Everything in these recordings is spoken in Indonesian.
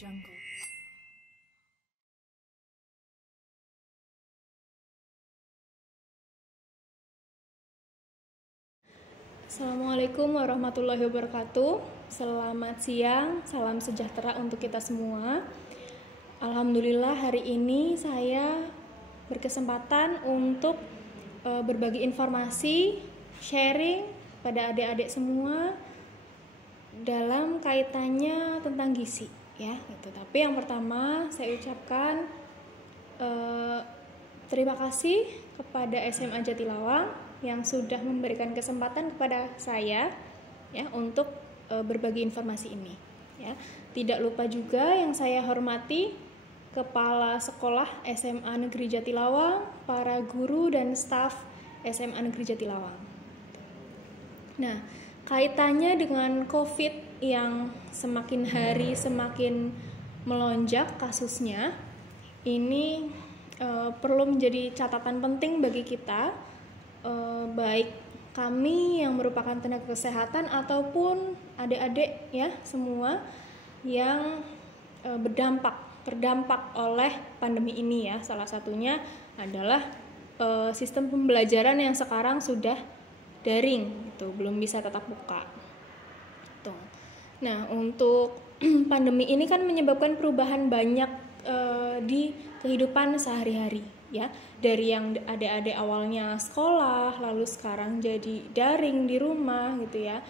Jungle. Assalamualaikum warahmatullahi wabarakatuh. Selamat siang, salam sejahtera untuk kita semua. Alhamdulillah hari ini saya berkesempatan untuk berbagi informasi, sharing pada adik-adik semua dalam kaitannya tentang gizi, ya. Gitu. Tapi yang pertama saya ucapkan terima kasih kepada SMA Jatilawang yang sudah memberikan kesempatan kepada saya, ya, untuk berbagi informasi ini, ya. Tidak lupa juga yang saya hormati Kepala Sekolah SMA Negeri Jatilawang, para guru dan staf SMA Negeri Jatilawang. Nah, kaitannya dengan COVID yang semakin hari semakin melonjak kasusnya, ini perlu menjadi catatan penting bagi kita, baik kami yang merupakan tenaga kesehatan ataupun adik-adik, ya, semua yang terdampak oleh pandemi ini, ya. Salah satunya adalah sistem pembelajaran yang sekarang sudah daring, itu belum bisa tatap muka. Tuh. Nah, untuk pandemi ini kan menyebabkan perubahan banyak di kehidupan sehari-hari, ya. Dari yang adik-adik awalnya sekolah, lalu sekarang jadi daring di rumah, gitu ya.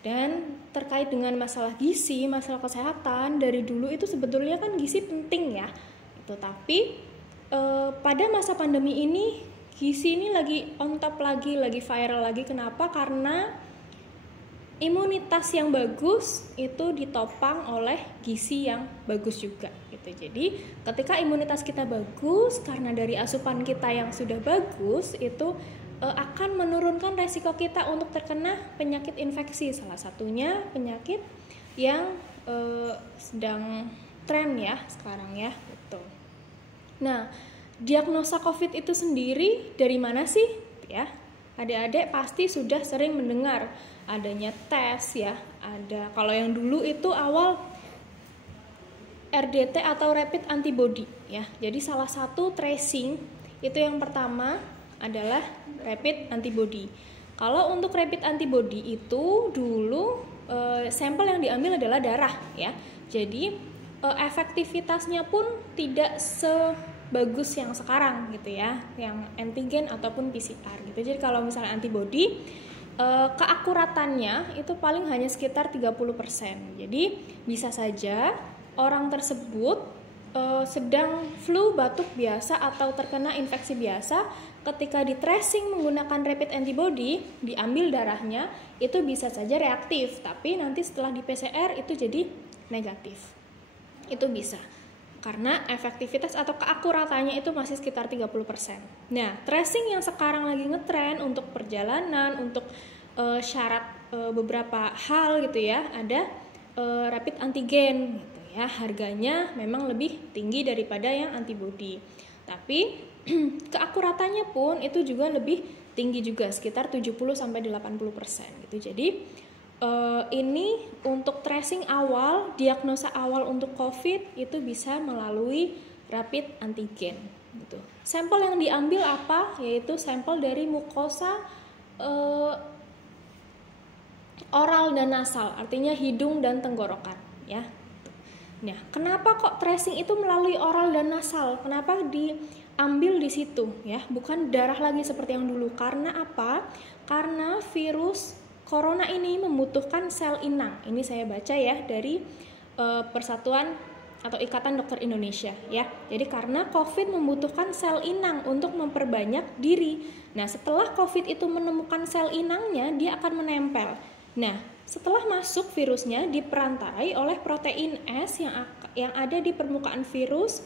Dan terkait dengan masalah gizi, masalah kesehatan, dari dulu itu sebetulnya kan gizi penting, ya. Itu tapi pada masa pandemi ini gizi ini lagi on top lagi viral lagi. Kenapa? Karena imunitas yang bagus itu ditopang oleh gizi yang bagus juga, gitu. Jadi ketika imunitas kita bagus karena dari asupan kita yang sudah bagus, itu akan menurunkan resiko kita untuk terkena penyakit infeksi, salah satunya penyakit yang sedang tren, ya, sekarang, ya, gitu. Nah, diagnosa COVID itu sendiri dari mana sih, ya? Adik-adik pasti sudah sering mendengar adanya tes, ya. Ada, kalau yang dulu itu awal RDT atau rapid antibody, ya. Jadi salah satu tracing itu yang pertama adalah rapid antibody. Kalau untuk rapid antibody itu dulu sampel yang diambil adalah darah, ya. Jadi efektivitasnya pun tidak sebagus yang sekarang, gitu ya, yang antigen ataupun PCR, gitu. Jadi kalau misalnya antibody, keakuratannya itu paling hanya sekitar 30%. Jadi bisa saja orang tersebut sedang flu, batuk biasa atau terkena infeksi biasa, ketika di tracing menggunakan rapid antibody, diambil darahnya, itu bisa saja reaktif, tapi nanti setelah di PCR itu jadi negatif. Itu bisa. Karena efektivitas atau keakuratannya itu masih sekitar 30%. Nah, tracing yang sekarang lagi ngetren untuk perjalanan, untuk syarat beberapa hal, gitu ya, ada rapid antigen, gitu ya. Harganya memang lebih tinggi daripada yang antibody. Tapi keakuratannya pun itu juga lebih tinggi juga, sekitar 70-80%, gitu. Jadi ini untuk tracing awal, diagnosa awal untuk COVID itu bisa melalui rapid antigen, gitu. Sampel yang diambil apa? Yaitu sampel dari mukosa oral dan nasal, artinya hidung dan tenggorokan, ya. Nah, kenapa kok tracing itu melalui oral dan nasal? Kenapa diambil di situ, ya? Bukan darah lagi seperti yang dulu. Karena apa? Karena virus corona ini membutuhkan sel inang. Ini saya baca, ya, dari Persatuan atau Ikatan Dokter Indonesia, ya. Jadi karena COVID membutuhkan sel inang untuk memperbanyak diri. Nah, setelah COVID itu menemukan sel inangnya, dia akan menempel. Nah, setelah masuk virusnya diperantarai oleh protein S yang ada di permukaan virus,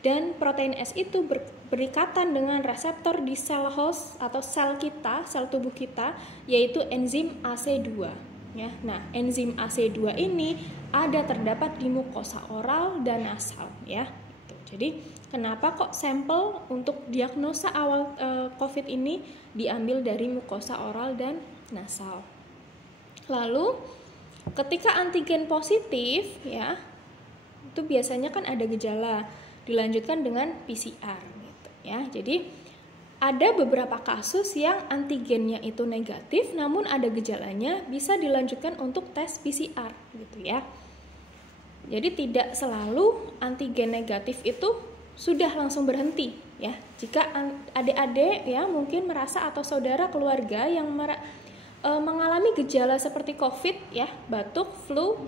dan protein S itu berikatan dengan reseptor di sel host atau sel kita, sel tubuh kita, yaitu enzim AC2, ya. Nah, enzim AC2 ini terdapat di mukosa oral dan nasal, ya. Jadi kenapa kok sampel untuk diagnosa awal COVID ini diambil dari mukosa oral dan nasal? Lalu ketika antigen positif, ya, itu biasanya kan ada gejala, dilanjutkan dengan PCR gitu ya. Jadi ada beberapa kasus yang antigennya itu negatif, namun ada gejalanya, bisa dilanjutkan untuk tes PCR gitu ya. Jadi tidak selalu antigen negatif itu sudah langsung berhenti ya. Jika adik-adik ya mungkin merasa atau saudara keluarga yang mengalami gejala seperti COVID ya, batuk, flu,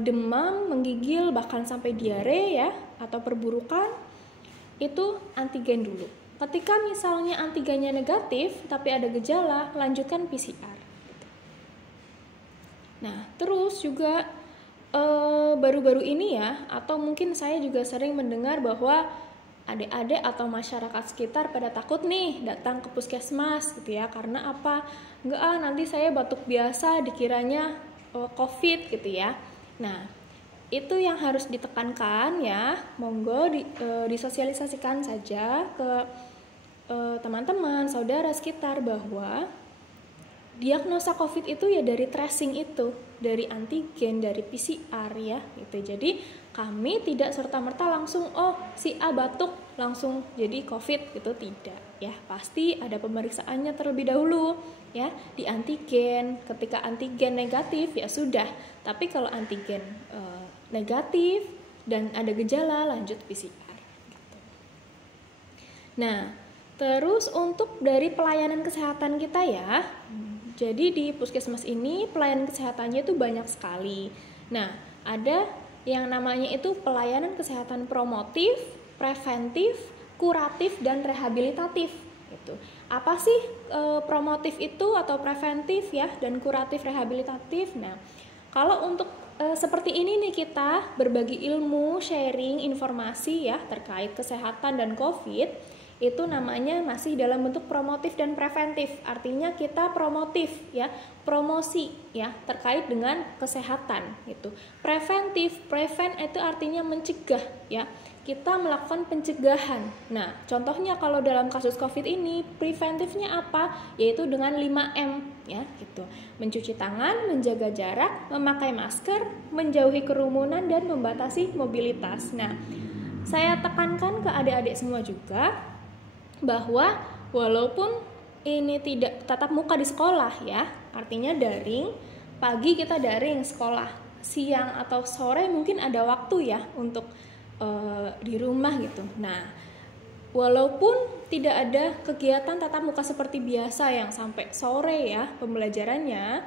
demam, menggigil, bahkan sampai diare ya, atau perburukan, itu antigen dulu. Ketika misalnya antigennya negatif tapi ada gejala, lanjutkan PCR. Nah, terus juga baru-baru ini ya, atau mungkin saya juga sering mendengar bahwa adik-adik atau masyarakat sekitar pada takut nih datang ke puskesmas gitu ya, karena apa? Enggak nanti saya batuk biasa dikiranya COVID gitu ya. Nah, itu yang harus ditekankan ya, monggo disosialisasikan saja ke teman-teman, saudara sekitar bahwa diagnosa COVID itu ya dari tracing itu, dari antigen, dari PCR ya gitu. Jadi kami tidak serta-merta langsung si A batuk langsung jadi COVID gitu, tidak ya. Pasti ada pemeriksaannya terlebih dahulu ya di antigen. Ketika antigen negatif ya sudah. Tapi kalau antigen negatif dan ada gejala, lanjut PCR gitu. Nah, terus untuk dari pelayanan kesehatan kita ya, jadi di puskesmas ini pelayanan kesehatannya itu banyak sekali. Nah, ada yang namanya itu pelayanan kesehatan promotif, preventif, kuratif, dan rehabilitatif. Gitu. Apa sih promotif itu atau preventif ya, dan kuratif rehabilitatif? Nah, kalau untuk seperti ini nih kita berbagi ilmu, sharing informasi ya terkait kesehatan dan COVID, itu namanya masih dalam bentuk promotif dan preventif. Artinya kita promotif ya, promosi ya terkait dengan kesehatan gitu. Preventif, prevent itu artinya mencegah ya. Kita melakukan pencegahan. Nah, contohnya kalau dalam kasus COVID ini, preventifnya apa? Yaitu dengan 5M ya gitu. Mencuci tangan, menjaga jarak, memakai masker, menjauhi kerumunan, dan membatasi mobilitas. Nah, saya tekankan ke adik-adik semua juga bahwa walaupun ini tidak tatap muka di sekolah ya, artinya daring, pagi kita daring sekolah, siang atau sore mungkin ada waktu ya untuk di rumah gitu. Nah, walaupun tidak ada kegiatan tatap muka seperti biasa yang sampai sore ya pembelajarannya,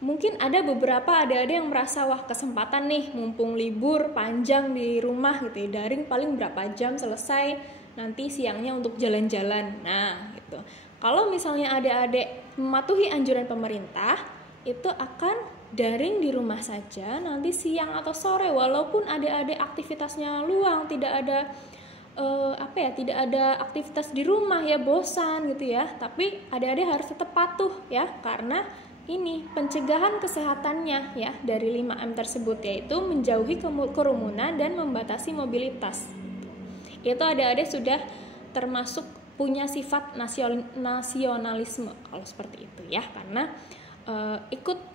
mungkin ada beberapa adik-adik yang merasa wah kesempatan nih mumpung libur panjang di rumah gitu ya, daring paling berapa jam selesai, nanti siangnya untuk jalan-jalan. Nah gitu, kalau misalnya adik-adik mematuhi anjuran pemerintah, itu akan daring di rumah saja, nanti siang atau sore walaupun adik-adik aktivitasnya luang, tidak ada tidak ada aktivitas di rumah ya, bosan gitu ya, tapi adik-adik harus tetap patuh ya, karena ini pencegahan kesehatannya ya dari 5M tersebut, yaitu menjauhi kerumunan dan membatasi mobilitas. Itu adik-adik sudah termasuk punya sifat nasionalisme kalau seperti itu ya, karena ikut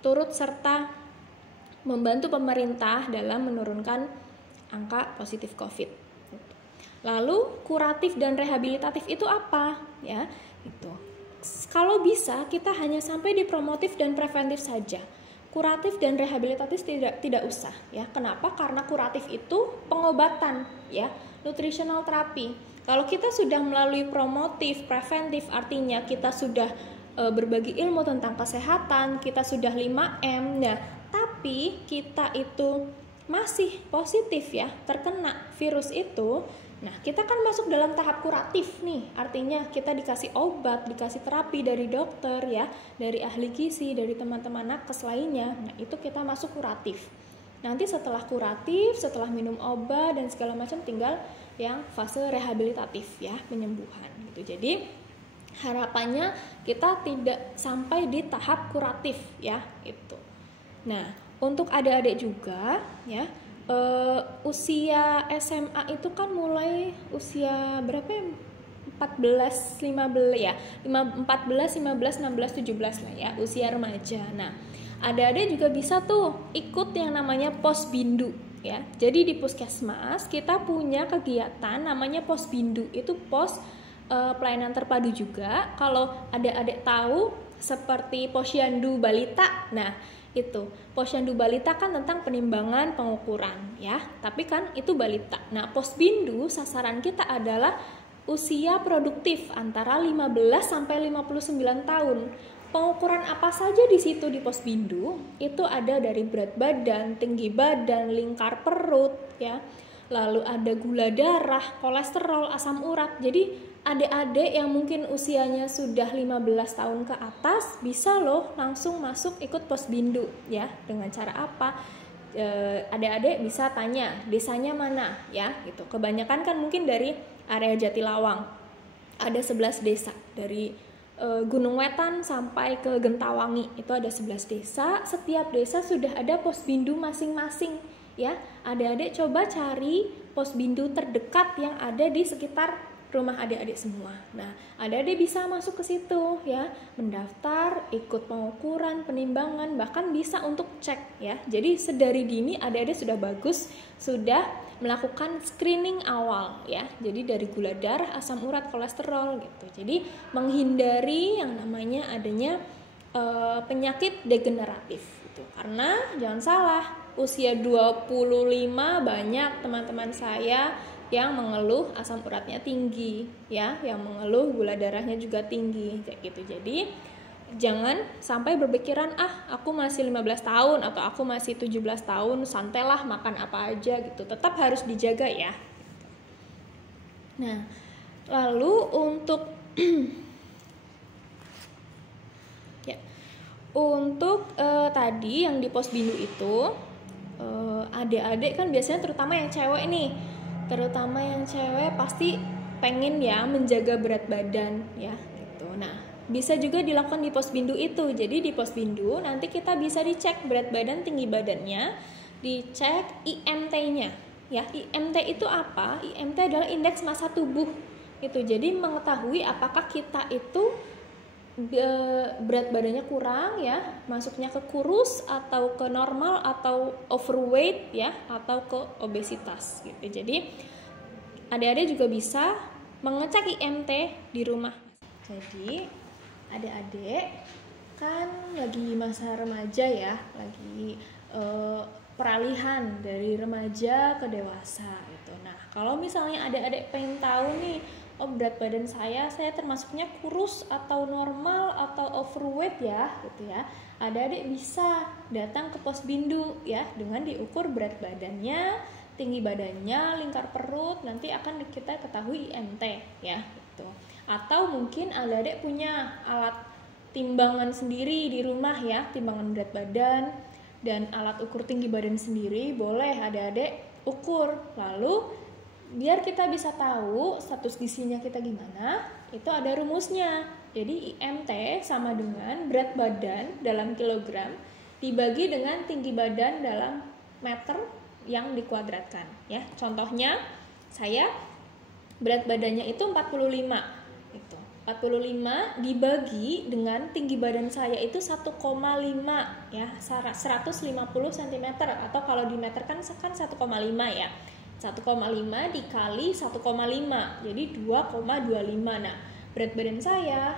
turut serta membantu pemerintah dalam menurunkan angka positif COVID. Lalu kuratif dan rehabilitatif itu apa? Ya, itu. Kalau bisa kita hanya sampai di promotif dan preventif saja. Kuratif dan rehabilitatif tidak usah ya. Kenapa? Karena kuratif itu pengobatan ya, nutritional therapy. Kalau kita sudah melalui promotif, preventif, artinya kita sudah berbagi ilmu tentang kesehatan, kita sudah 5M. Nah, tapi kita itu masih positif ya, terkena virus itu. Nah, kita kan masuk dalam tahap kuratif nih. Artinya kita dikasih obat, dikasih terapi dari dokter ya, dari ahli gizi, dari teman-teman nakes lainnya. Nah, itu kita masuk kuratif. Nanti setelah kuratif, setelah minum obat dan segala macam, tinggal yang fase rehabilitatif ya, penyembuhan gitu. Jadi harapannya kita tidak sampai di tahap kuratif ya itu. Nah, untuk adik-adik juga ya, usia SMA itu kan mulai usia berapa ya? 14, 15 ya. 14, 15, 16, 17 lah ya, usia remaja. Nah, adik-adik juga bisa tuh ikut yang namanya posbindu ya. Jadi di Puskesmas kita punya kegiatan namanya Posbindu. Itu pos pelayanan terpadu juga. Kalau adik-adik tahu seperti Posyandu Balita. Nah, itu Posyandu Balita kan tentang penimbangan pengukuran ya. Tapi kan itu balita. Nah, Posbindu sasaran kita adalah usia produktif antara 15 sampai 59 tahun. Pengukuran apa saja di situ di Posbindu? Itu ada dari berat badan, tinggi badan, lingkar perut ya. Lalu ada gula darah, kolesterol, asam urat. Jadi adik-adik yang mungkin usianya sudah 15 tahun ke atas bisa loh langsung masuk ikut Posbindu ya. Dengan cara apa? Adik-adik bisa tanya desanya mana ya gitu. Kebanyakan kan mungkin dari area Jatilawang. Ada 11 desa dari Gunung Wetan sampai ke Gentawangi. Itu ada 11 desa. Setiap desa sudah ada Posbindu masing-masing ya. Adik-adik coba cari Posbindu terdekat yang ada di sekitar rumah adik-adik semua. Nah, adik-adik bisa masuk ke situ ya, mendaftar, ikut pengukuran, penimbangan, bahkan bisa untuk cek ya. Jadi sedari dini adik-adik sudah bagus, sudah melakukan screening awal ya. Jadi dari gula darah, asam urat, kolesterol gitu. Jadi menghindari yang namanya adanya penyakit degeneratif gitu. Karena jangan salah, usia 25 banyak teman-teman saya yang mengeluh asam uratnya tinggi ya, yang mengeluh gula darahnya juga tinggi kayak gitu. Jadi jangan sampai berpikiran aku masih 15 tahun atau aku masih 17 tahun santailah makan apa aja gitu. Tetap harus dijaga ya. Nah, lalu untuk tadi yang di Posbindu itu adik-adik kan biasanya terutama yang cewek nih, pasti pengen ya menjaga berat badan ya gitu. Nah, bisa juga dilakukan di Posbindu itu. Jadi di Posbindu nanti kita bisa dicek berat badan, tinggi badannya, dicek IMT-nya ya. IMT itu apa? IMT adalah indeks massa tubuh itu. Jadi mengetahui apakah kita itu berat badannya kurang ya, masuknya ke kurus atau ke normal atau overweight ya, atau ke obesitas gitu. Jadi adik-adik juga bisa mengecek IMT di rumah. Jadi adik-adik kan lagi masa remaja ya, lagi peralihan dari remaja ke dewasa gitu. Nah, kalau misalnya adik-adik pengen tahu nih, berat badan saya termasuknya kurus atau normal atau overweight ya gitu ya. Adik-adik bisa datang ke Posbindu ya, dengan diukur berat badannya, tinggi badannya, lingkar perut, nanti akan kita ketahui IMT ya gitu. Atau mungkin adik-adik punya alat timbangan sendiri di rumah ya, timbangan berat badan dan alat ukur tinggi badan sendiri, boleh adik-adik ukur. Lalu biar kita bisa tahu status gizinya kita gimana, itu ada rumusnya. Jadi IMT sama dengan berat badan dalam kilogram dibagi dengan tinggi badan dalam meter yang dikuadratkan ya. Contohnya saya berat badannya itu 45 itu. 45 dibagi dengan tinggi badan saya itu 1,5 ya, 150 cm atau kalau di meter kan 1,5 ya. 1,5 dikali 1,5 jadi 2,25. Nah, berat badan saya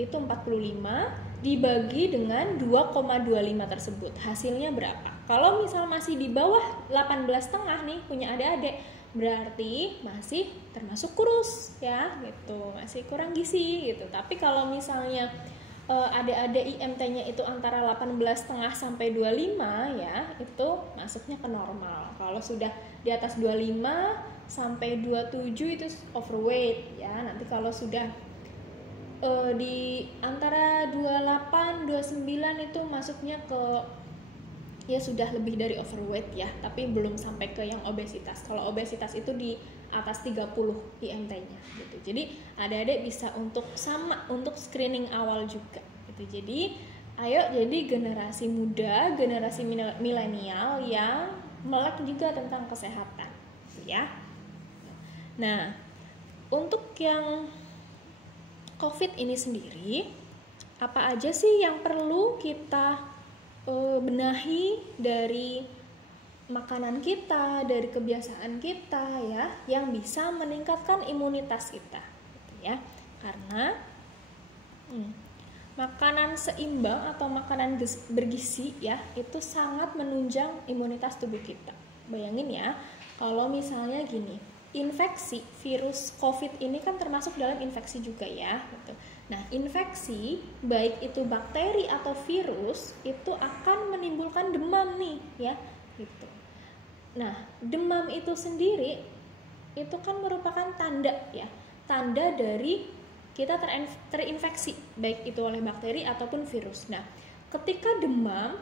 itu 45 dibagi dengan 2,25 tersebut. Hasilnya berapa? Kalau misal masih di bawah 18,5 nih punya adik-adik, berarti masih termasuk kurus ya gitu, masih kurang gizi gitu. Tapi kalau misalnya adik-adik IMT-nya itu antara 18,5 sampai 25 ya, itu masuknya ke normal. Kalau sudah di atas 25 sampai 27 itu overweight ya. Nanti kalau sudah di antara 28 29 itu masuknya ke ya sudah lebih dari overweight ya, tapi belum sampai ke yang obesitas. Kalau obesitas itu di atas 30 IMT-nya gitu. Jadi adik-adik bisa untuk screening awal juga gitu. Jadi ayo jadi generasi muda, generasi milenial yang melek juga tentang kesehatan gitu ya. Nah, untuk yang COVID ini sendiri, apa aja sih yang perlu kita benahi dari makanan kita, dari kebiasaan kita ya, yang bisa meningkatkan imunitas kita, gitu ya. Karena makanan seimbang atau makanan bergizi ya, itu sangat menunjang imunitas tubuh kita. Bayangin ya, kalau misalnya gini, infeksi virus COVID ini kan termasuk dalam infeksi juga ya, gitu. Nah, infeksi baik itu bakteri atau virus itu akan menimbulkan demam nih ya, gitu. Nah, demam itu sendiri itu kan merupakan tanda ya, tanda dari kita terinfeksi baik itu oleh bakteri ataupun virus. Nah, ketika demam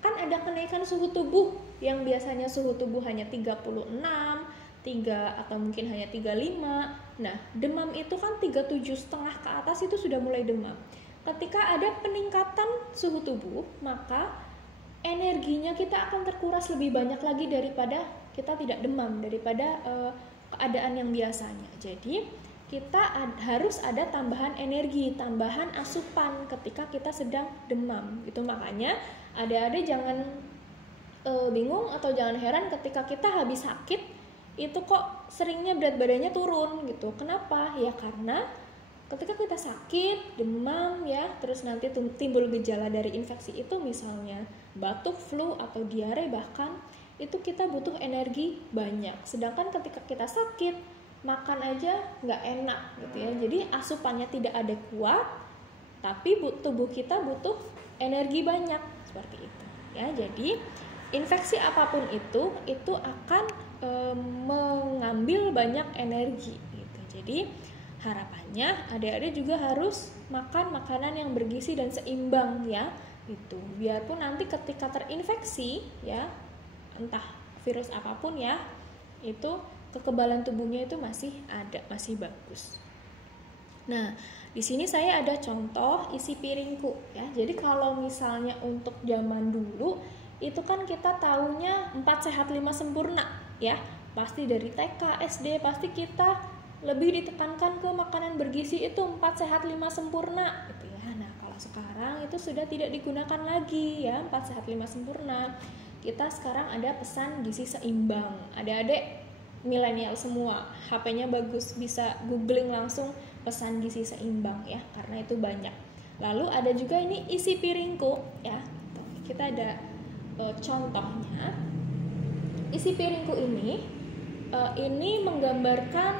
kan ada kenaikan suhu tubuh yang biasanya suhu tubuh hanya 36, 3 atau mungkin hanya 35. Nah, demam itu kan 37,5 ke atas itu sudah mulai demam. Ketika ada peningkatan suhu tubuh, maka energinya kita akan terkuras lebih banyak lagi daripada kita tidak demam, daripada keadaan yang biasanya. Jadi kita harus ada tambahan energi, tambahan asupan ketika kita sedang demam. Itu makanya adik-adik jangan bingung atau jangan heran ketika kita habis sakit itu kok seringnya berat badannya turun gitu. Kenapa? Ya karena ketika kita sakit, demam ya, terus nanti timbul gejala dari infeksi itu misalnya batuk, flu atau diare bahkan, itu kita butuh energi banyak. Sedangkan ketika kita sakit, makan aja nggak enak gitu ya, jadi asupannya tidak ada kuat, tapi tubuh kita butuh energi banyak seperti itu ya. Jadi infeksi apapun itu akan mengambil banyak energi gitu. Jadi harapannya adik-adik juga harus makan makanan yang bergizi dan seimbang ya, gitu. Biarpun nanti ketika terinfeksi ya, entah virus apapun ya, itu kekebalan tubuhnya itu masih ada, masih bagus. Nah, di sini saya ada contoh isi piringku ya. Jadi kalau misalnya untuk zaman dulu itu kan kita taunya 4 sehat 5 sempurna ya. Pasti dari TK, SD pasti kita lebih ditekankan ke makanan bergizi itu 4 sehat 5 sempurna gitu ya. Nah, kalau sekarang itu sudah tidak digunakan lagi ya 4 sehat 5 sempurna. Kita sekarang ada pesan gizi seimbang. Adik-adik milenial semua, HP-nya bagus, bisa googling langsung pesan gizi seimbang ya, karena itu banyak. Lalu ada juga ini isi piringku ya, kita ada contohnya. Isi piringku ini menggambarkan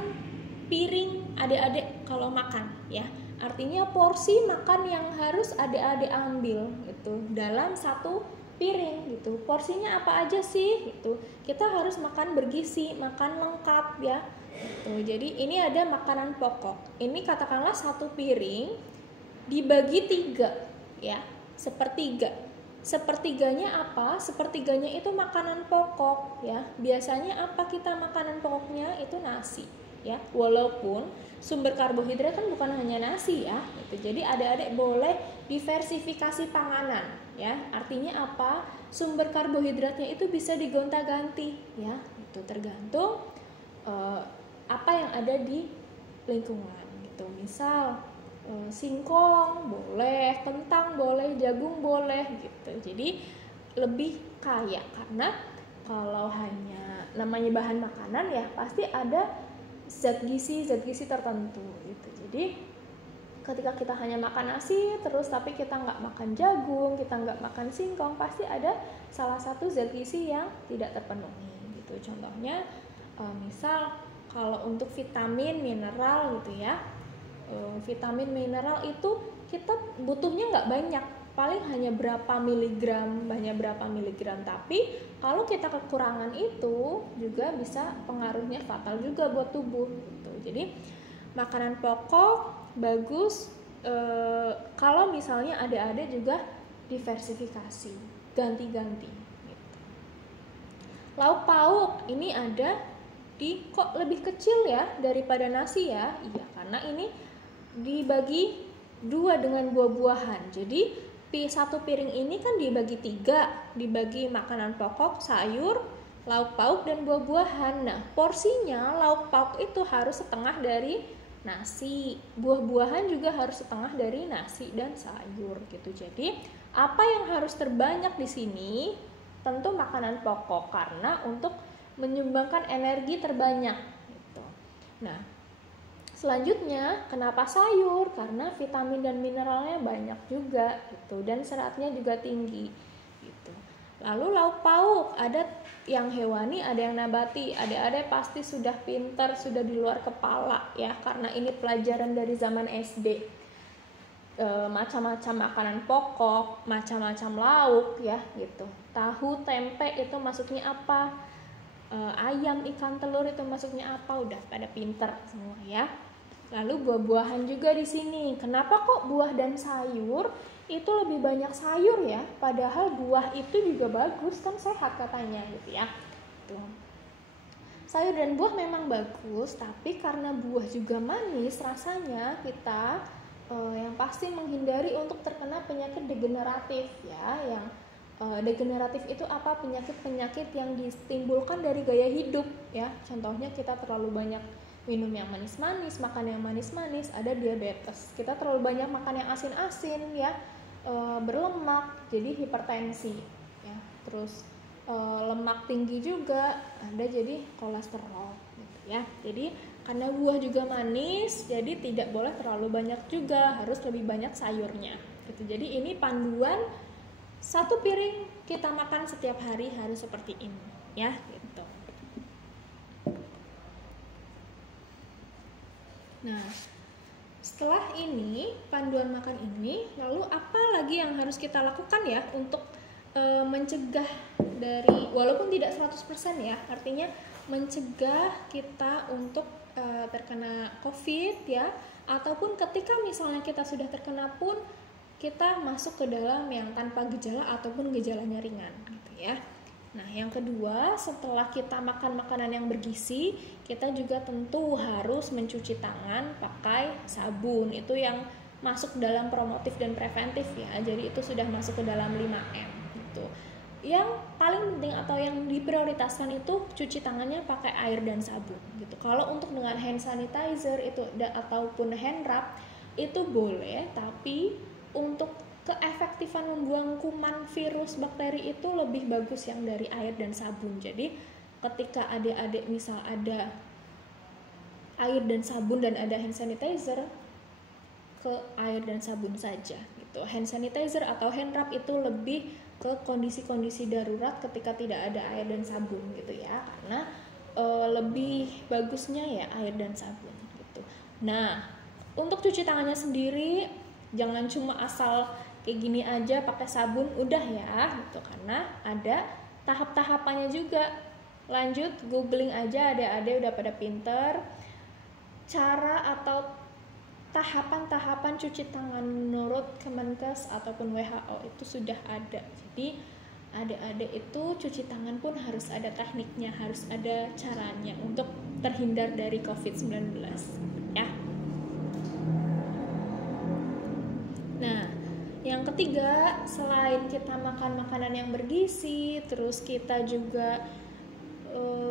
piring adik-adik kalau makan ya, artinya porsi makan yang harus adik-adik ambil gitu dalam satu piring gitu. Porsinya apa aja sih gitu. Kita harus makan bergizi, makan lengkap ya. Gitu. Jadi ini ada makanan pokok. Ini katakanlah satu piring dibagi 3 ya, sepertiga. Sepertiganya apa? Sepertiganya itu makanan pokok ya. Biasanya apa kita makanan pokoknya itu nasi ya. Walaupun sumber karbohidrat kan bukan hanya nasi ya. Gitu. Jadi adik-adik boleh diversifikasi panganan. Ya, artinya apa? Sumber karbohidratnya itu bisa digonta-ganti ya, itu tergantung apa yang ada di lingkungan gitu. Misal singkong boleh, kentang boleh, jagung boleh gitu. Jadi lebih kaya karena kalau hanya namanya bahan makanan ya pasti ada zat gizi tertentu gitu. Jadi ketika kita hanya makan nasi terus tapi kita nggak makan jagung, kita nggak makan singkong, pasti ada salah satu zat gizi yang tidak terpenuhi gitu. Contohnya misal kalau untuk vitamin, mineral gitu ya, vitamin mineral itu kita butuhnya nggak banyak, paling hanya berapa miligram, tapi kalau kita kekurangan itu juga bisa pengaruhnya fatal juga buat tubuh gitu. Jadi makanan pokok bagus kalau misalnya adik-adik juga diversifikasi, ganti-ganti gitu. Lauk pauk ini ada kok lebih kecil ya daripada nasi ya. Iya, karena ini dibagi 2 dengan buah-buahan. Jadi satu piring ini kan dibagi 3, dibagi makanan pokok, sayur, lauk pauk dan buah-buahan. Nah, porsinya lauk pauk itu harus setengah dari nasi, buah-buahan juga harus setengah dari nasi dan sayur gitu. Jadi apa yang harus terbanyak di sini tentu makanan pokok karena untuk menyumbangkan energi terbanyak gitu. Nah, selanjutnya kenapa sayur? Karena vitamin dan mineralnya banyak juga gitu dan seratnya juga tinggi gitu. Lalu lauk pauk, ada yang hewani, ada yang nabati. Adik-adik pasti sudah pintar, sudah di luar kepala ya, karena ini pelajaran dari zaman SD. Macam-macam makanan pokok, macam-macam lauk ya gitu. Tahu, tempe itu masuknya apa? Ayam, ikan, telur itu masuknya apa? Udah pada pintar semua ya. Lalu buah-buahan juga di sini. Kenapa kok buah dan sayur itu lebih banyak sayur ya? Padahal buah itu juga bagus kan, sehat katanya gitu ya. Tuh. Sayur dan buah memang bagus, tapi karena buah juga manis rasanya, kita yang pasti menghindari untuk terkena penyakit degeneratif ya. Yang degeneratif itu apa? Penyakit-penyakit yang ditimbulkan dari gaya hidup ya. Contohnya kita terlalu banyak minum yang manis-manis, makan yang manis-manis, ada diabetes. Kita terlalu banyak makan yang asin-asin ya, berlemak, jadi hipertensi ya. Terus lemak tinggi juga ada, jadi kolesterol gitu ya. Jadi karena buah juga manis, jadi tidak boleh terlalu banyak juga, harus lebih banyak sayurnya gitu. Jadi ini panduan, satu piring kita makan setiap hari harus seperti ini ya gitu. Nah, setelah ini panduan makan ini, lalu apa lagi yang harus kita lakukan ya untuk mencegah dari, walaupun tidak 100% ya, artinya mencegah kita untuk terkena COVID ya, ataupun ketika misalnya kita sudah terkena pun kita masuk ke dalam yang tanpa gejala ataupun gejalanya ringan gitu ya. Nah, yang kedua, setelah kita makan makanan yang bergizi, kita juga tentu harus mencuci tangan pakai sabun. Itu yang masuk dalam promotif dan preventif ya. Jadi itu sudah masuk ke dalam 5M gitu. Yang paling penting atau yang diprioritaskan itu cuci tangannya pakai air dan sabun gitu. Kalau untuk dengan hand sanitizer itu ataupun hand rub itu boleh, tapi untuk keefektifan membuang kuman, virus, bakteri itu lebih bagus yang dari air dan sabun. Jadi ketika adik-adik misal ada air dan sabun dan ada hand sanitizer, ke air dan sabun saja gitu. Hand sanitizer atau hand rub itu lebih ke kondisi-kondisi darurat ketika tidak ada air dan sabun gitu ya, karena lebih bagusnya ya air dan sabun gitu. Nah, untuk cuci tangannya sendiri jangan cuma asal kayak gini aja pakai sabun udah ya gitu, karena ada tahap-tahapannya juga. Lanjut googling aja, adik-adik udah pada pinter cara atau tahapan-tahapan cuci tangan menurut Kemenkes ataupun WHO itu sudah ada. Jadi adik-adik itu cuci tangan pun harus ada tekniknya, harus ada caranya untuk terhindar dari COVID-19 ya. Nah, yang ketiga, selain kita makan makanan yang bergizi, terus kita juga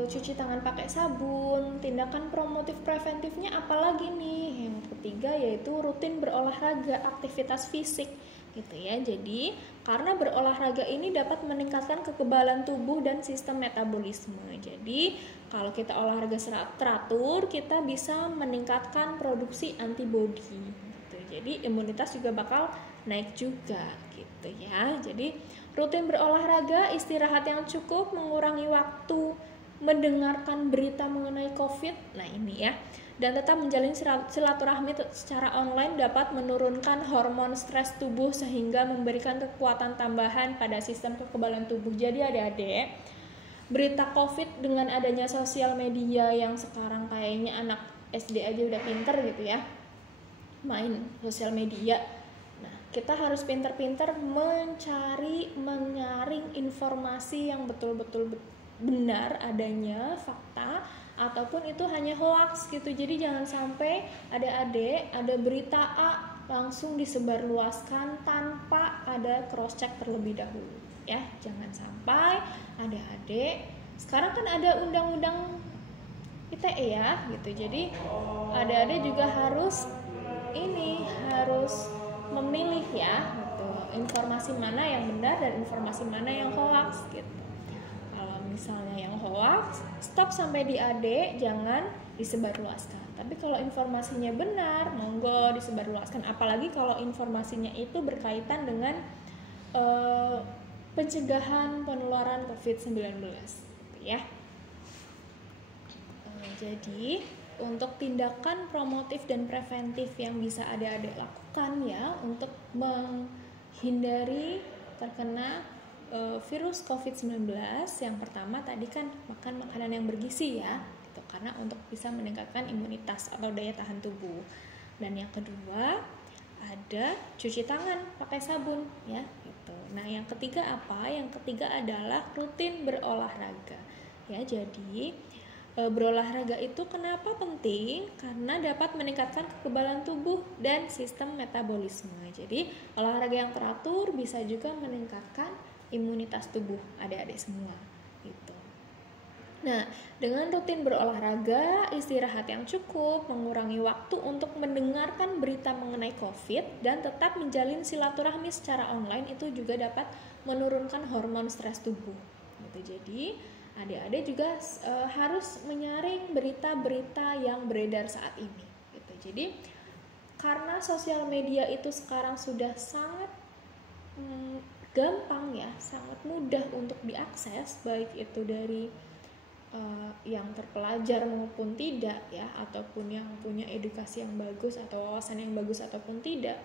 cuci tangan pakai sabun, tindakan promotif preventifnya apalagi nih? Yang ketiga yaitu rutin berolahraga, aktivitas fisik gitu ya. Jadi karena berolahraga ini dapat meningkatkan kekebalan tubuh dan sistem metabolisme. Jadi kalau kita olahraga teratur, kita bisa meningkatkan produksi antibodi gitu. Jadi imunitas juga bakal naik juga gitu ya. Jadi rutin berolahraga, istirahat yang cukup, mengurangi waktu mendengarkan berita mengenai COVID. Nah ini ya. Dan tetap menjalin silaturahmi secara online dapat menurunkan hormon stres tubuh sehingga memberikan kekuatan tambahan pada sistem kekebalan tubuh. Jadi adik-adik, berita COVID dengan adanya sosial media yang sekarang kayaknya anak SD aja udah pinter gitu ya, main sosial media. Nah, kita harus pinter-pinter mencari, menyaring informasi yang betul-betul benar adanya, fakta, ataupun itu hanya hoax gitu. Jadi jangan sampai adik-adik ada berita A langsung disebarluaskan tanpa ada cross check terlebih dahulu ya. Jangan sampai adik-adik, sekarang kan ada undang-undang ITE ya gitu. Jadi adik-adik juga harus memilih ya gitu. informasi mana yang benar dan informasi mana yang hoax gitu. Kalau misalnya yang hoax, stop sampai di AD, jangan disebarluaskan. Tapi kalau informasinya benar, monggo disebarluaskan. Apalagi kalau informasinya itu berkaitan dengan pencegahan penularan COVID-19 gitu ya. Jadi untuk tindakan promotif dan preventif yang bisa adik-adik lakukan ya untuk menghindari terkena virus COVID-19, yang pertama tadi kan makan makanan yang bergizi ya, gitu, karena untuk bisa meningkatkan imunitas atau daya tahan tubuh. Dan yang kedua ada cuci tangan pakai sabun ya, gitu. Nah yang ketiga apa? Yang ketiga adalah rutin berolahraga ya. Jadi berolahraga itu kenapa penting? Karena dapat meningkatkan kekebalan tubuh dan sistem metabolisme. Jadi olahraga yang teratur bisa juga meningkatkan imunitas tubuh adik-adik semua gitu. Nah, dengan rutin berolahraga, istirahat yang cukup, mengurangi waktu untuk mendengarkan berita mengenai COVID, dan tetap menjalin silaturahmi secara online itu juga dapat menurunkan hormon stres tubuh. Gitu. Jadi, adik-adik juga harus menyaring berita-berita yang beredar saat ini. Gitu. Jadi, karena sosial media itu sekarang sudah sangat gampang ya, sangat mudah untuk diakses, baik itu dari yang terpelajar maupun tidak ya, ataupun yang punya edukasi yang bagus atau wawasan yang bagus ataupun tidak.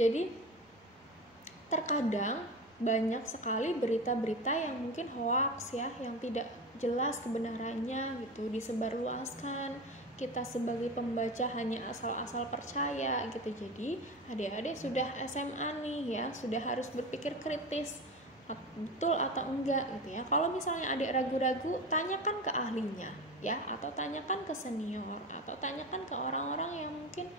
Jadi terkadang banyak sekali berita-berita yang mungkin hoax ya, yang tidak jelas kebenarannya gitu disebarluaskan. Kita sebagai pembaca hanya asal-asal percaya gitu. Jadi adik-adik sudah SMA nih ya, sudah harus berpikir kritis, betul atau enggak gitu ya. Kalau misalnya adik ragu-ragu, tanyakan ke ahlinya ya, atau tanyakan ke senior, atau tanyakan ke orang-orang yang mungkin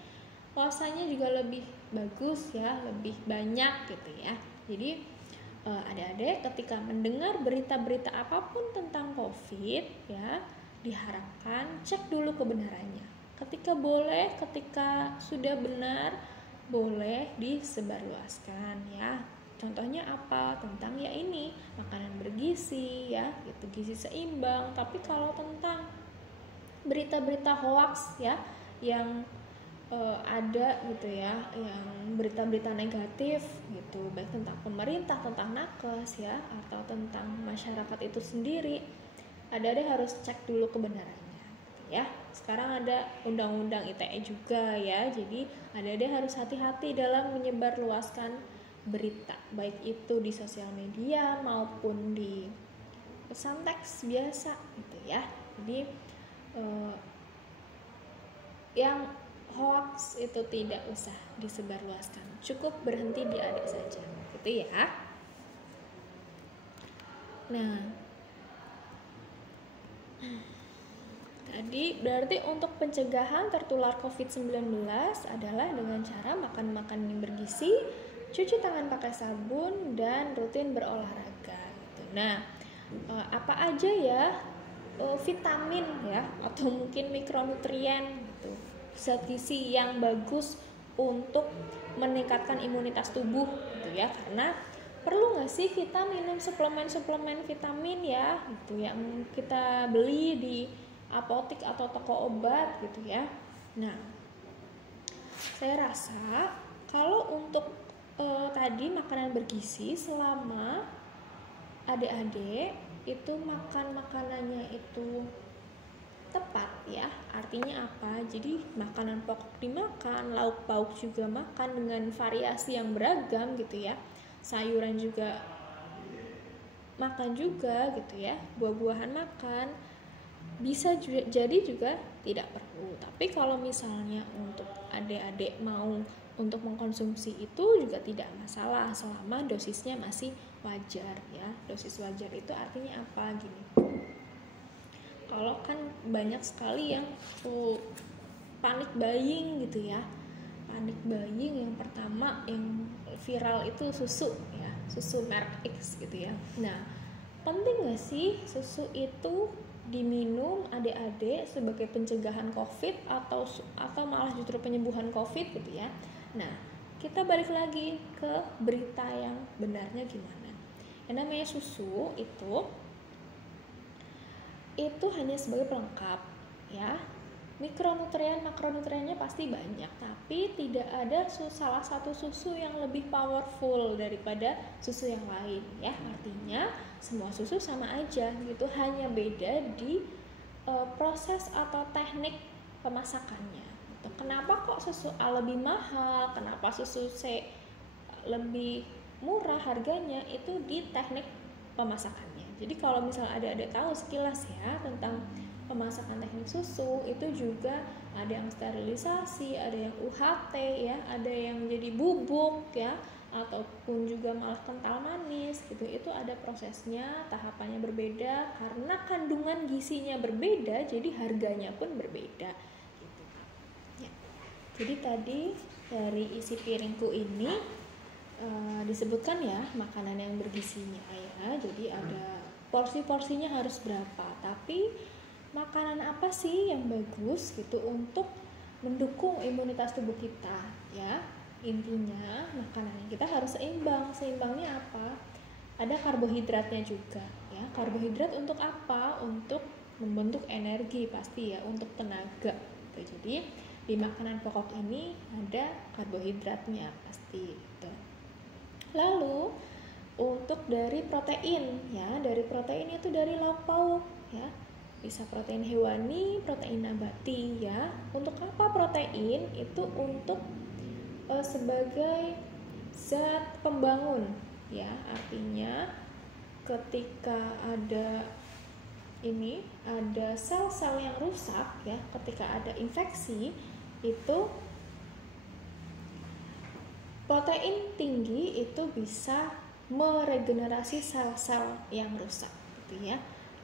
wawasannya juga lebih bagus ya, lebih banyak gitu ya. Jadi adik-adik ketika mendengar berita-berita apapun tentang COVID ya, diharapkan cek dulu kebenarannya. Ketika sudah benar, boleh disebarluaskan ya. Contohnya apa? Tentang ya ini, makanan bergizi ya, gitu, gizi seimbang. Tapi kalau tentang berita-berita hoax ya, yang ada gitu ya, yang berita-berita negatif gitu, baik tentang pemerintah, tentang nakes ya, atau tentang masyarakat itu sendiri, adik-adik harus cek dulu kebenarannya gitu ya. Sekarang ada undang-undang ITE juga ya, jadi adik-adik harus hati-hati dalam menyebarluaskan berita, baik itu di sosial media maupun di pesan teks biasa gitu ya. Jadi yang hoax itu tidak usah disebarluaskan, cukup berhenti di adik saja gitu ya. Nah, tadi berarti untuk pencegahan tertular COVID-19 adalah dengan cara makan makanan yang bergizi, cuci tangan pakai sabun, dan rutin berolahraga gitu. Nah, apa aja ya vitamin ya, atau mungkin mikronutrien gitu, zat gizi yang bagus untuk meningkatkan imunitas tubuh gitu ya. Karena perlu nggak sih kita minum suplemen vitamin ya gitu, yang kita beli di apotik atau toko obat gitu ya. Nah, saya rasa kalau untuk tadi makanan bergizi, selama adik-adik itu makan makanannya itu tepat ya, artinya apa? Jadi makanan pokok dimakan, lauk pauk juga makan dengan variasi yang beragam gitu ya, sayuran juga makan juga gitu ya, buah-buahan makan, bisa jadi juga tidak perlu. Tapi kalau misalnya untuk adik-adik mau untuk mengkonsumsi itu juga tidak masalah selama dosisnya masih wajar ya. Dosis wajar itu artinya apa gini? Kalau kan banyak sekali yang panic buying gitu ya. Panic buying yang pertama yang viral itu susu ya, susu merek X gitu ya. Nah, penting nggak sih susu itu diminum adik-adik sebagai pencegahan COVID atau malah justru penyembuhan COVID gitu ya? Nah, kita balik lagi ke berita yang benarnya gimana. Yang namanya susu itu hanya sebagai pelengkap ya. Mikronutrien, makronutriennya pasti banyak, tapi tidak ada salah satu susu yang lebih powerful daripada susu yang lain ya. Artinya semua susu sama aja gitu, hanya beda di proses atau teknik pemasakannya gitu. Kenapa kok susu A lebih mahal, kenapa susu C lebih murah harganya, itu di teknik pemasakannya. Jadi kalau misalnya ada tahu sekilas ya tentang pemasakan teknik susu, itu juga ada yang sterilisasi, ada yang UHT ya, ada yang jadi bubuk ya, ataupun juga malah kental manis gitu. Itu ada prosesnya, tahapannya berbeda, karena kandungan gizinya berbeda, jadi harganya pun berbeda gitu. Ya. Jadi tadi dari isi piringku ini disebutkan ya makanan yang bergizinya ya. Jadi ada porsi-porsinya harus berapa, tapi makanan apa sih yang bagus gitu untuk mendukung imunitas tubuh kita ya. Intinya makanan kita harus seimbang. Seimbangnya apa? Ada karbohidratnya juga ya. Karbohidrat untuk apa? Untuk membentuk energi pasti ya, untuk tenaga gitu. Jadi di makanan pokok ini ada karbohidratnya pasti gitu. Lalu untuk dari protein ya, dari protein itu dari lauk pauk ya. Bisa protein hewani, protein nabati ya. Untuk apa protein? Itu untuk sebagai zat pembangun ya. Artinya ketika ada sel-sel yang rusak ya, ketika ada infeksi, itu protein tinggi itu bisa meregenerasi sel-sel yang rusak gitu ya.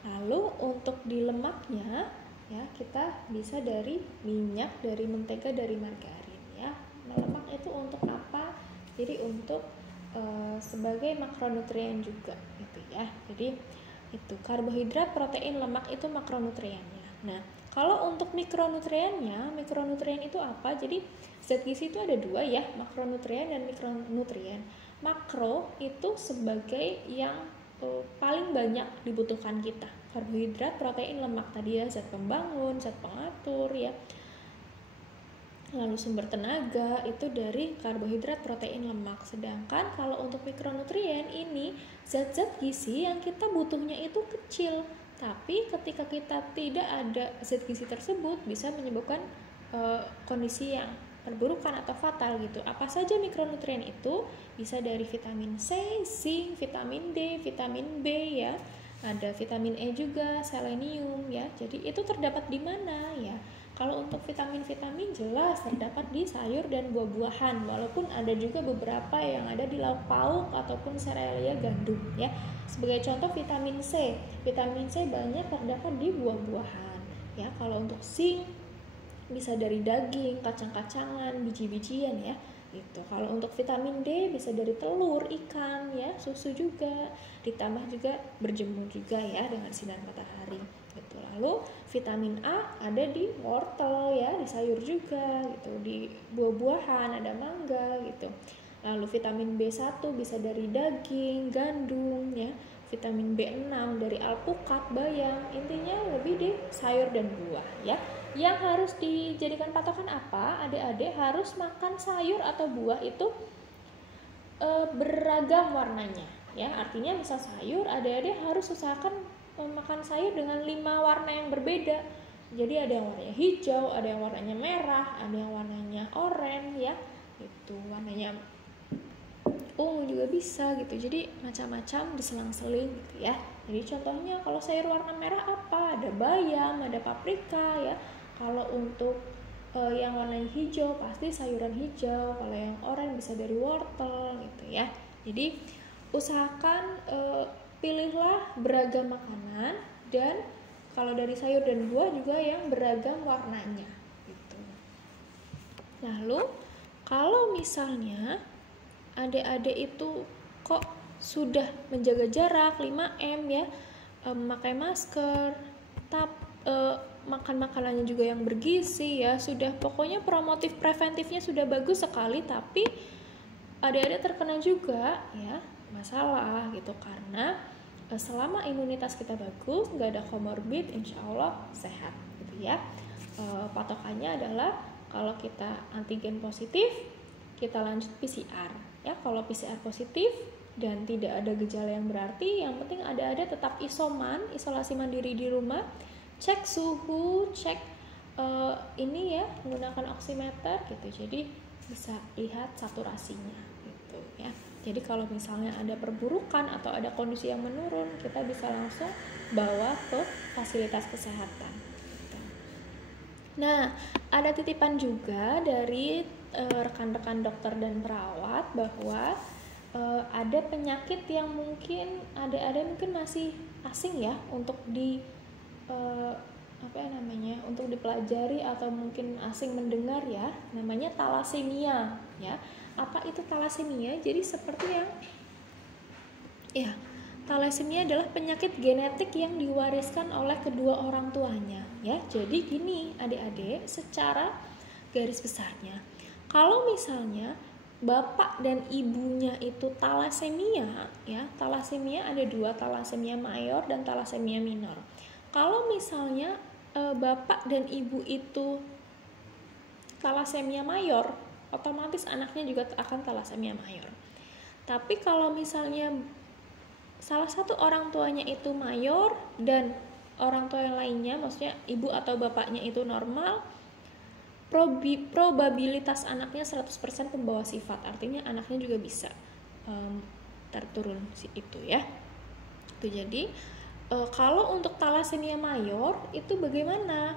Lalu untuk di lemaknya ya, kita bisa dari minyak, dari mentega, dari margarin ya. Lemak itu untuk apa? Jadi untuk sebagai makronutrien juga gitu ya. Jadi itu karbohidrat, protein, lemak itu makronutriennya. Nah, kalau untuk mikronutriennya, mikronutrien itu apa? Jadi zat gizi itu ada dua ya, makronutrien dan mikronutrien. Makro itu sebagai yang paling banyak dibutuhkan kita, karbohidrat, protein, lemak tadi ya, zat pembangun, zat pengatur ya. Lalu sumber tenaga itu dari karbohidrat, protein, lemak. Sedangkan kalau untuk mikronutrien ini zat-zat gizi yang kita butuhnya itu kecil, tapi ketika kita tidak ada zat gizi tersebut bisa menyebabkan kondisi yang perburukan atau fatal gitu. Apa saja mikronutrien itu? Bisa dari vitamin C, zinc, vitamin D, vitamin B ya. Ada vitamin E juga, selenium ya. Jadi itu terdapat di mana ya? Kalau untuk vitamin-vitamin jelas terdapat di sayur dan buah-buahan, walaupun ada juga beberapa yang ada di lauk pauk ataupun serealia gandum ya. Sebagai contoh vitamin C banyak terdapat di buah-buahan ya. Kalau untuk zinc bisa dari daging, kacang-kacangan, biji-bijian ya gitu. Kalau untuk vitamin D bisa dari telur, ikan ya, susu juga, ditambah juga berjemur juga ya dengan sinar matahari gitu. Lalu vitamin A ada di wortel ya, di sayur juga gitu, di buah-buahan ada mangga gitu. Lalu vitamin B1 bisa dari daging, gandum ya. Vitamin B6 dari alpukat, bayam. Intinya lebih di sayur dan buah ya. Yang harus dijadikan patokan apa? Adik-adik harus makan sayur atau buah itu beragam warnanya ya. Artinya misal sayur, adik-adik harus usahakan makan sayur dengan 5 warna yang berbeda. Jadi ada yang warnanya hijau, ada yang warnanya merah, ada yang warnanya oranye ya. Itu warnanya ungu juga bisa gitu. Jadi macam-macam diselang-seling gitu ya. Jadi contohnya kalau sayur warna merah apa? Ada bayam, ada paprika ya. Kalau untuk yang warnanya hijau pasti sayuran hijau. Kalau yang oranye bisa dari wortel gitu ya. Jadi usahakan pilihlah beragam makanan, dan kalau dari sayur dan buah juga yang beragam warnanya gitu. Lalu kalau misalnya adik-adik itu kok sudah menjaga jarak 5M ya, memakai masker, makan makanannya juga yang bergizi ya, sudah pokoknya promotif preventifnya sudah bagus sekali, tapi adik-adik terkena juga ya masalah gitu, karena selama imunitas kita bagus, nggak ada komorbid, insya Allah sehat gitu ya. Patokannya adalah kalau kita antigen positif, kita lanjut PCR ya. Kalau PCR positif dan tidak ada gejala yang berarti, yang penting ada tetap isolasi mandiri di rumah, cek suhu, cek ini ya menggunakan oximeter gitu, jadi bisa lihat saturasinya gitu ya. Jadi kalau misalnya ada perburukan atau ada kondisi yang menurun, kita bisa langsung bawa ke fasilitas kesehatan. Nah, ada titipan juga dari rekan-rekan dokter dan perawat bahwa ada penyakit yang mungkin ada mungkin masih asing ya untuk untuk dipelajari atau mungkin asing mendengar ya, namanya talasemia ya. Apa itu talasemia? Jadi seperti yang talasemia adalah penyakit genetik yang diwariskan oleh kedua orang tuanya ya. Jadi gini adik-adik, secara garis besarnya, kalau misalnya bapak dan ibunya itu talasemia ya, talasemia ada dua, talasemia mayor dan talasemia minor. Kalau misalnya bapak dan ibu itu talasemia mayor, otomatis anaknya juga akan talasemia mayor. Tapi kalau misalnya salah satu orang tuanya itu mayor dan orang tua yang lainnya, maksudnya ibu atau bapaknya itu normal, probabilitas anaknya 100% pembawa sifat, artinya anaknya juga bisa terturun itu ya. Itu jadi kalau untuk talasemia mayor itu bagaimana?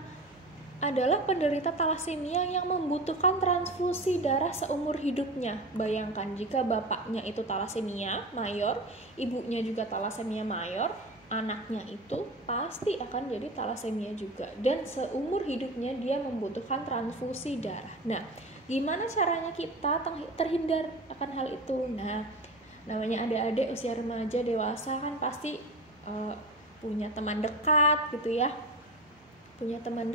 Adalah penderita talasemia yang membutuhkan transfusi darah seumur hidupnya. Bayangkan jika bapaknya itu talasemia mayor, ibunya juga talasemia mayor, anaknya itu pasti akan jadi talasemia juga, dan seumur hidupnya dia membutuhkan transfusi darah. Nah, gimana caranya kita terhindar akan hal itu? Nah, namanya adik-adik usia remaja dewasa kan pasti punya teman dekat gitu ya, punya teman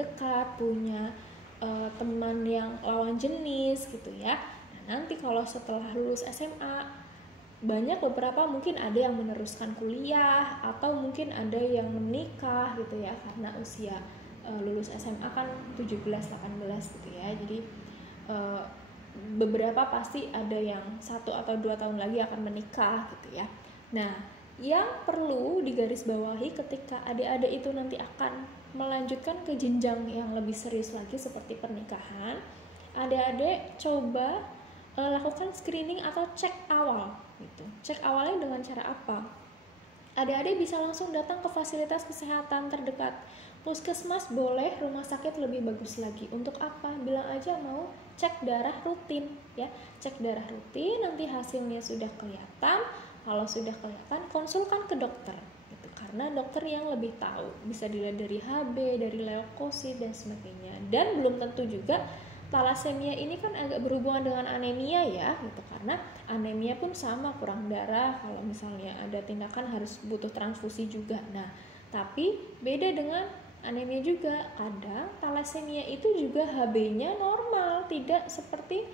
yang lawan jenis gitu ya. Nah, nanti kalau setelah lulus SMA, banyak beberapa mungkin ada yang meneruskan kuliah atau mungkin ada yang menikah gitu ya, karena usia lulus SMA kan 17-18 gitu ya. Jadi beberapa pasti ada yang 1 atau 2 tahun lagi akan menikah gitu ya. Nah, yang perlu digarisbawahi ketika adik-adik itu nanti akan melanjutkan ke jenjang yang lebih serius lagi seperti pernikahan, adik-adik coba lakukan screening atau cek awal gitu. Cek awalnya dengan cara apa? Adik-adik bisa langsung datang ke fasilitas kesehatan terdekat. Puskesmas boleh, rumah sakit lebih bagus lagi. Untuk apa? Bilang aja mau cek darah rutin ya. Cek darah rutin, nanti hasilnya sudah kelihatan. Kalau sudah kelihatan, konsulkan ke dokter gitu. Karena dokter yang lebih tahu. Bisa dilihat dari HB, dari leukosit dan sebagainya. Dan belum tentu juga talasemia ini kan agak berhubungan dengan anemia ya gitu, karena anemia pun sama, kurang darah, kalau misalnya ada tindakan harus butuh transfusi juga. Nah, tapi beda dengan anemia juga, kadang talasemia itu juga HB-nya normal, tidak seperti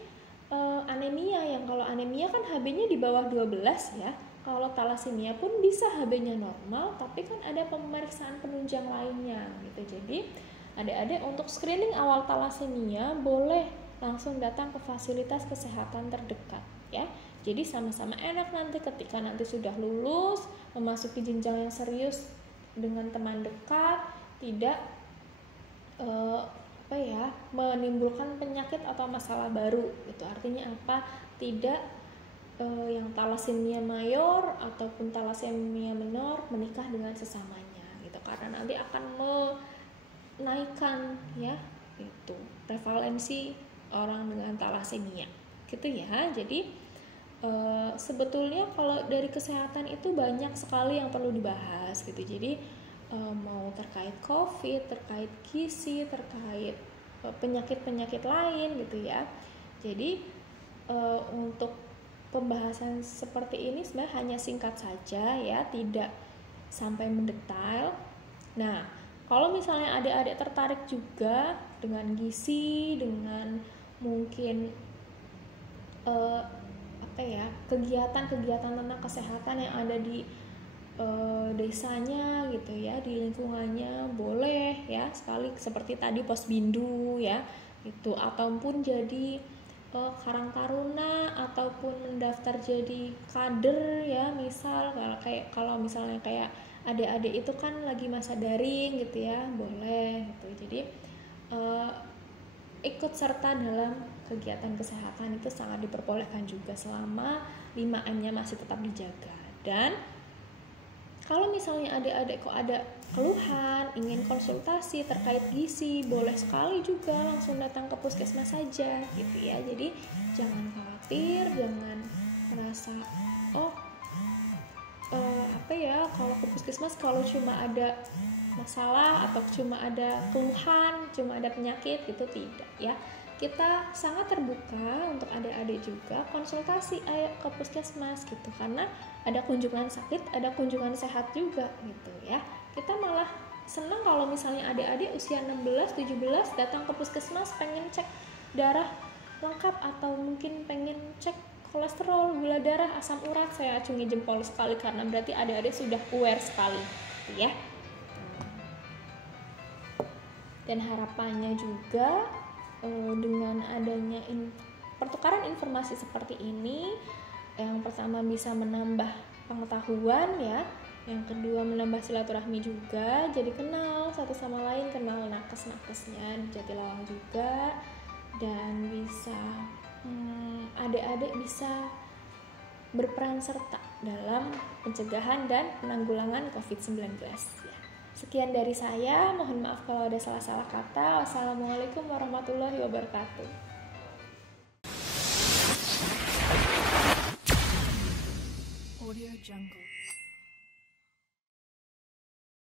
anemia, yang kalau anemia kan HB-nya di bawah 12 ya. Kalau talasemia pun bisa HB-nya normal, tapi kan ada pemeriksaan penunjang lainnya gitu. Jadi adik-adik untuk screening awal talasemia boleh langsung datang ke fasilitas kesehatan terdekat ya. Jadi sama-sama enak nanti ketika nanti sudah lulus, memasuki jenjang yang serius dengan teman dekat, tidak menimbulkan penyakit atau masalah baru gitu. Artinya apa? Tidak yang talasemia mayor ataupun talasemia minor menikah dengan sesamanya gitu, karena nanti akan menaikkan ya itu prevalensi orang dengan talasemia gitu ya. Jadi sebetulnya kalau dari kesehatan itu banyak sekali yang perlu dibahas gitu. Jadi mau terkait COVID, terkait gizi, terkait penyakit-penyakit lain gitu ya. Jadi untuk pembahasan seperti ini sebenarnya hanya singkat saja ya, tidak sampai mendetail. Nah, kalau misalnya adik-adik tertarik juga dengan gizi, dengan mungkin kegiatan-kegiatan tentang kesehatan yang ada di desanya gitu ya, di lingkungannya boleh ya sekali, seperti tadi Posbindu ya itu, ataupun jadi Karang Taruna, ataupun mendaftar jadi kader ya, misal kalau misalnya kayak adik-adik itu kan lagi masa daring gitu ya, boleh gitu. Jadi ikut serta dalam kegiatan kesehatan itu sangat diperbolehkan juga selama 5M-nya masih tetap dijaga. Dan kalau misalnya adik-adik kok ada keluhan, ingin konsultasi terkait gizi, boleh sekali juga langsung datang ke puskesmas saja gitu ya. Jadi jangan khawatir, jangan merasa kalau ke puskesmas kalau cuma ada masalah atau cuma ada keluhan, cuma ada penyakit gitu, tidak ya. Kita sangat terbuka untuk adik-adik juga konsultasi ke puskesmas gitu, karena ada kunjungan sakit, ada kunjungan sehat juga gitu ya. Kita malah senang kalau misalnya adik-adik usia 16-17 datang ke puskesmas pengen cek darah lengkap, atau mungkin pengen cek kolesterol, gula darah, asam urat. Saya acungi jempol sekali, karena berarti adik-adik sudah aware sekali gitu ya. Dan harapannya juga dengan adanya pertukaran informasi seperti ini, yang pertama bisa menambah pengetahuan ya, yang kedua menambah silaturahmi juga, jadi kenal satu sama lain, kenal nakes-nakesnya di Jatilawang juga, dan bisa adik-adik bisa berperan serta dalam pencegahan dan penanggulangan COVID-19 ya. Sekian dari saya, mohon maaf kalau ada salah-salah kata. Wassalamualaikum warahmatullahi wabarakatuh. Audio Jungle.